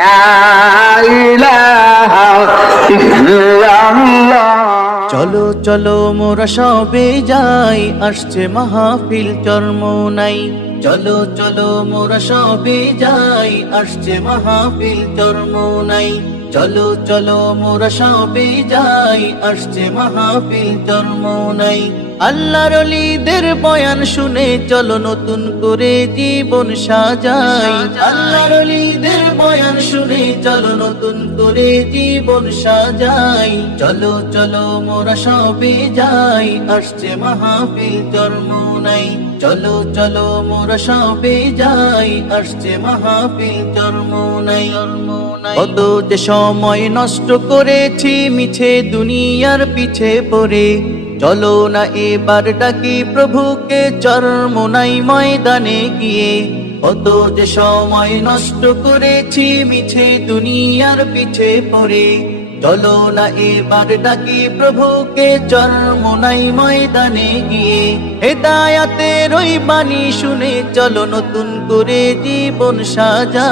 লা ইলাহা ইল্লাল্লাহ। চলো চলো মোরা সবে যাই, আসছে মাহফিল চরমোনাই। চলো চলো মোরা সবে যাই, আসছে মাহফিল চরমোনাই। চলো চলো মোরা সবে যাই, আসছে মাহফিল চরমোনাই। আল্লাহর ওলিদের বয়ান শুনে চলো নতুন করে জীবন সাজাই। আল্লাহর ওলিদের বয়ান শুনে চলো নতুন করে জীবন সাজাই। চলো চলো মোরা সবে যাই, আসছে মাহফিল চরমোনাই। চলো চলো মোরা সবে যাই, আসছে মাহফিল চরমোনাই। কত যে সময় নষ্ট করেছি মিছে দুনিয়ার পিছে পড়ে, চলো না এবার ডাকি প্রভুকে চরমোনাই ময়দানে গিয়ে। কত যে সময় নষ্ট করেছি মিছে দুনিয়ার পিছে পড়ে, চলো না এবার ডাকি প্রভুকে চরমোনাই ময়দানে গিয়ে। হেদায়াতের ওই বাণী শুনে চলো নতুন করে জীবন সাজা।